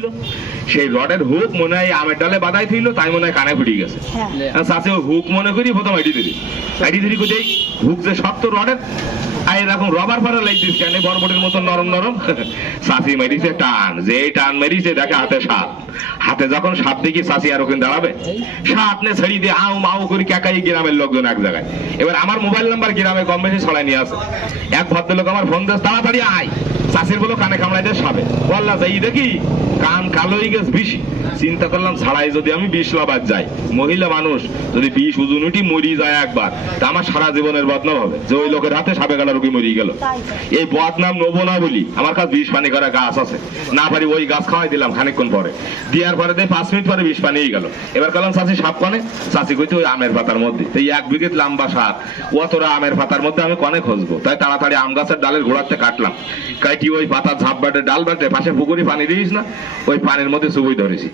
ছিল, সেই রডের হুক মনে হয় আমের ডালে বাঁধাই ছিল, তাই মনে হয় কানে ফুটিয়ে গেছে। চাষে ওই হুক মনে করি প্রথম আইডি ধরি কোথায় হুক যে শক্ত রডের, আর এরকম রবার ফারা লাইক দিস কেন বরবটির মতো নরম নরম। চাষি মেরিছে টান, যে টান মেরিছে দেখে হাতে সাপ, হাতে যখন সাপ দেখি চাষি আর ওখানে দাঁড়াবে, সাপ নে ছেড়ি দিয়ে আউ মাউ করে কাকাই গ্রামের লোকজন এক জায়গায়। এবার আমার মোবাইল নাম্বার গ্রামে কম বেশি ছড়াই নিয়ে আসে, এক ভদ্রলোক আমার ফোন দেশ তাড়াতাড়ি আয়, চাষির বলো কানে কামড়াই দিয়ে সাপে বললা যাই দেখি কান কালো হয়ে গেছে বেশি। চিন্তা করলাম ছাড়াই যদি আমি 20 লাভার যাই, মহিলা মানুষ যদি 20 ওজন উঠি মরি যায় একবার, তা আমার সারা জীবনের বদনাম হবে যে ওই লোকের হাতে সাপে কাটা রুগী মরিয়ে গেল। এই বদনাম নেবো না বলি আমার কাছে 20 পানি করা গাছ আছে, না পারি ওই গাছ খাওয়াই দিলাম খানিকক্ষণ পরে, দেওয়ার পরে 5 মিনিট পরে 20 পানি গেল। এবার করলাম চাষি সাপ কনে, চাষি কইতে ওই আমের পাতার মধ্যে, এই 1 বিঘে লম্বা সাপ, অতটা আমের পাতার মধ্যে আমি কনে খুঁজবো, তাই তাড়াতাড়ি আম গাছের ডালের গোড়াতে কাটলাম, কাটি ওই পাতা ঝাপ বাটে ডাল বাটে পাশে পুকুরে পানি দিস না, ওই পানির মধ্যে চুবই ধরেছি।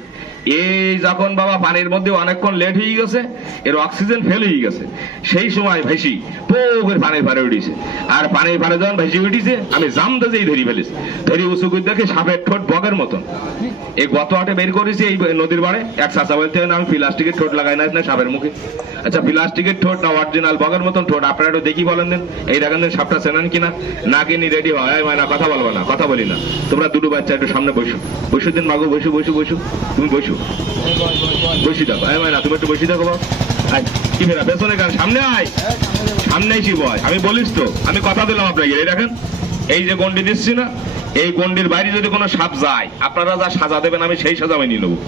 এই যখন বাবা পানির মধ্যে অনেকক্ষণ লেট হয়ে গেছে, এর অক্সিজেন ফেল হয়ে গেছে, সেই সময় ভাইসি পোকের পানির পারে উঠিছে, আর পানির পারে যখন ভাইসি উঠিছে আমি জামতে যেই ধরি ফেলিস, ধরি উঁচু করে দেখে সাপের ঠোঁট বগের মতন। এই গত হাটে বের করেছি এই নদীর বাড়ে, এক চাচা বলতে আমি প্লাস্টিকের ঠোঁট লাগাই না সাপের মুখে। আচ্ছা প্লাস্টিকের ঠোঁট না অরিজিনাল বগের মতন ঠোঁট, আপনারা একটু দেখি বলেন দেন এই দেখেন সাপটা চেনেন কিনা, না কিনি রেডি হয় না, কথা বলবো না, কথা বলি না, তোমরা দুটো বাচ্চা একটু সামনে বসো, বসে দিন মাগো, বসু বসু বসু, তুমি বসো বসি দেখো, না তুমি একটু বসি দেখো কি ফেরা পেছনে গান সামনে আয়, সামনে এসি বয়, আমি বলিস তো, আমি কথা দিলাম আপনাকে। এই দেখেন এই যে গন্ডি দিচ্ছি না, এই গন্ডির বাইরে যদি কোনো সাপ যায় আপনারা যা সাজা দেবেন আমি সেই সাজা আমি নিয়ে নেবো,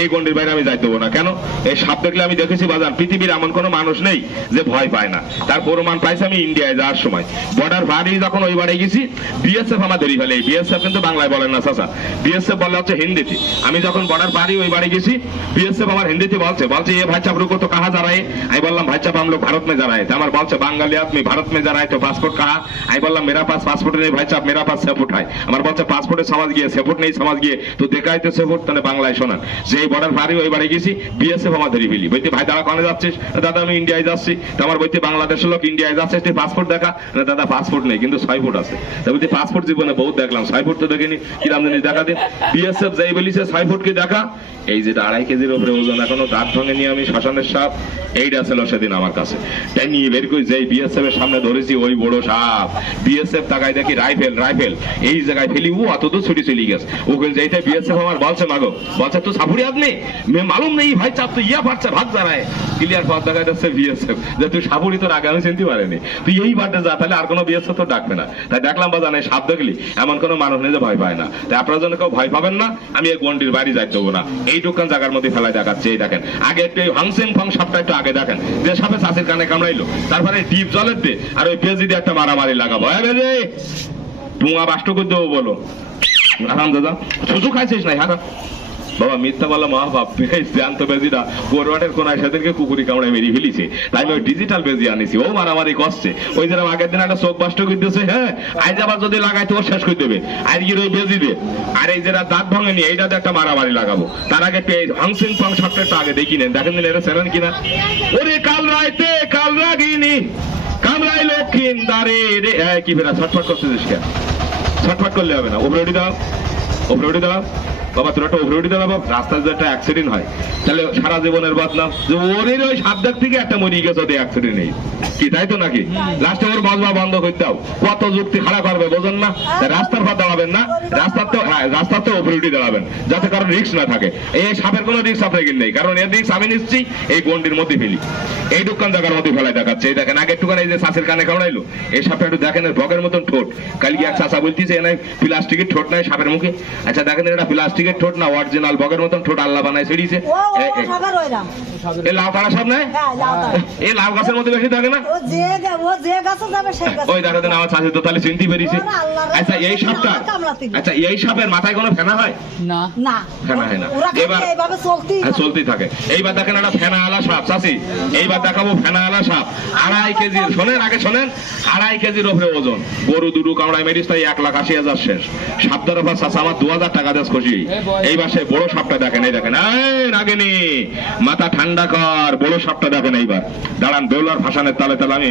এই গন্ডির বাইরে আমি যাইতে দেবো না। কেন? এই সাপ দেখলে আমি দেখেছি বাজার পৃথিবীর এমন কোনো মানুষ নেই যে ভয় পায় না, তার প্রমাণ পাইছি আমি ইন্ডিয়ায় যাওয়ার সময়, বর্ডার পাড়ি যখন ওই বাড়ি গেছি, বিএসএফ আমার ধরি ফেলে, বিএসএফ কিন্তু বাংলায় বলেন না চাচা, বিএসএফ বলে হচ্ছে হিন্দিতে। আমি যখন বর্ডার পাড়ি ওই বাড়ি গেছি, বিএসএফ আমার হিন্দিতে বলছে এ ভাই চাপ রুকো তো কাহা যা रहा है? আমি বললাম ভাই চাপ हम लोग भारत में जा रहा है। আমার বলছে বাঙালি আদমি भारत में जा रहा है तो पासपोर्ट कहाँ? আমি বললাম मेरा पास पासपोर्ट नहीं भाई চাপ, मेरा पास सेपुट है। আমার বলছে পাসপোর্টে সমাজ গিয়ে সেপুট নেই সমাজ গিয়ে, তো দেখাই তো সেপুট, তাহলে বাংলায় শোনান। যে বর্ডার পাড়ি ওই বাড়ি গেছি, বিএসএফ আমার ধরি ফেলি, বলতে ভাই দাদা কনে যাচ্ছিস? দাদা আমি ইন্ডিয়ায় যাচ্ছি। তো আমার বলতে বাংলাদেশের লোক ইন্ডিয়ায় যাচ্ছে, তুই পাসপোর্ট দেখা? না দাদা পাসপোর্ট নেই কিন্তু 6 ফুট আছে। তা বলতে পাসপোর্ট জীবনে বহুত দেখলাম, 6 ফুট তো দেখিনি, কিরাম জানি দেখা দিন। বিএসএফ যাই বলিছে 6 ফুট কি দেখা, এই যে 2.5 কেজির উপরে ওজন, এখনো দাঁত ভাঙে নিয়ে আমি শ্মশানের সাপ, এইটা ছিল সেদিন আমার কাছে, তাই নিয়ে বের করে যেই বিএসএফ এর সামনে ধরেছি ওই বড় সাপ, বিএসএফ তাকায় দেখি রাইফেল রাইফেল এই জায়গায় ফেলি, ও অত দূর ছুটি চলে গেছে। ওখানে যাইতে বিএসএফ আমার বলছে মাগো, বলছে তো সাপুরি আপনি मैं मालूम नहीं भाई চাপ তো ইয়া ফাটছে ভাগ যা रहा है, ক্লিয়ার পথ দেখা যাচ্ছে বিএসএফ, যে তুই সাপুরি তোর আগে আমি চিনতে পারিনি, তুই এই বাটে যা, তাহলে আর কোনো বিএসএফ তো ডাকবে না। তাই দেখলাম বাজানে সাপ দেখলি এমন কোনো মানুষ নেই যে ভয় পায় না, তাই আপনারা যেন কেউ ভয় পাবেন না, আমি এই গন্ডির বাড়ি যাইতে দেবো না, এই দোকান জায়গার মধ্যে ফেলায় দেখাচ্ছে। এই দেখেন আগে একটু হাংসিং ফং সাপটা একটু আগে দেখেন, যে সাপে চাষের কানে কামড়াইলো, তারপরে ডিপ জলের দে আর ওই পেজি দিয়ে একটা মারামারি লাগাবো, বেজে টুঙা বাষ্ট করে দেবো বলো আরাম দাদা ছুচু খাইছিস না হ্যাঁ বাবা মিথ্যা বলা মা বাপ জ্যান্ত বেজিটা গোরওয়াটের কোনায় সেদিনকে কুকুরি কামড়ায় মেরিয়ে ফেলিছে, তাই আমি ওই ডিজিটাল বেজি আনিছি, ও মারামারি করছে। ওই যেরকম আগের দিন একটা চোখ বাষ্ট করে দিয়েছে, হ্যাঁ আজ আবার যদি লাগাইতে ওর শেষ করে দেবে, আজকের ওই বেজি দে, আর এই যেটা দাঁত ভাঙেনি এইটাতে একটা মারামারি লাগাবো, তার আগে একটু এই হাংসিং ফং সাপটা একটু আগে দেখি নেন, দেখেন দিন এটা চেনেন কিনা। ওরে কাল রাইতে কাল রাগিনি কামড়াই লক্ষিণ দাঁড়ে রে, কি ফেরা ছটফট করতেছিস কেন? ছটফট করলে হবে না, ওপরে উঠে দাও, ওপরে উঠে দাও বাবা, তোর একটা ওভার উঠে দাঁড়াবো, রাস্তায় যদি একটা অ্যাক্সিডেন্ট হয় তাহলে সারা জীবনের বদনাম, যে ওরের ওই সাপ দাগ থেকে একটা মরিয়ে গেছে ওদের অ্যাক্সিডেন্ট নেই কি, তাই তো নাকি? লাস্টে ওর বাজবা বন্ধ করতে দাও, কত যুক্তি খাড়া করবে বোঝেন না, রাস্তার পর দাঁড়াবেন না, রাস্তার তো হ্যাঁ রাস্তার তো ওভার উঠে দাঁড়াবেন, যাতে কারণ রিস্ক না থাকে। এই সাপের কোনো রিস্ক আপনার নেই, কারণ এর রিস্ক আমি নিচ্ছি এই গন্ডির মধ্যে ফেলি, এই দোকান জায়গার মধ্যে ফেলায় দেখাচ্ছে। এই দেখেন আগে একটুখানি এই যে চাষের কানে কামড়াইলো, এই সাপটা একটু দেখেন বগের মতন ঠোঁট, কালকে এক চাষা বলতেছে এনাই প্লাস্টিকের ঠোঁট নাই সাপের মুখে। আচ্ছা দেখেন এটা প্লাস্টিকের ঠোঁট না, অরিজিনাল বগের মতন ঠোঁট আল্লাহ বানায় ছেড়িয়েছে। এই লাউ কাটা সাপ নাই, এই লাউ গাছের মধ্যে বেশি থাকে না, ওই দেখা দেন আমার চাষি তো তাহলে চিনতে পেরেছে। আচ্ছা এই সাপটা, আচ্ছা এই সাপের মাথায় কোনো ফেনা হয় না? না ফেনা হয় না, এবার চলতেই থাকে। এইবার দেখেন একটা ফেনা আলা সাপ চাষি, এইবার দেখাবো ফেনা আলা সাপ 2.5 কেজির, শোনেন আগে শোনেন, 2.5 কেজির উপরে ওজন, গরু দুটো কামড়ায় মেরিস তাই 1,80,000 শেষ, সাপদার উপর চাষা আমার 2,000 টাকা দেশ খুশি। এইবার সে বড় সাপটা দেখেন, এই দেখেন নাগিনি মাথা ঠান্ডা কর, বড় সাপটা দেখেন। এইবার দাঁড়ান বেউলার ভাসানের তালে তালে আমি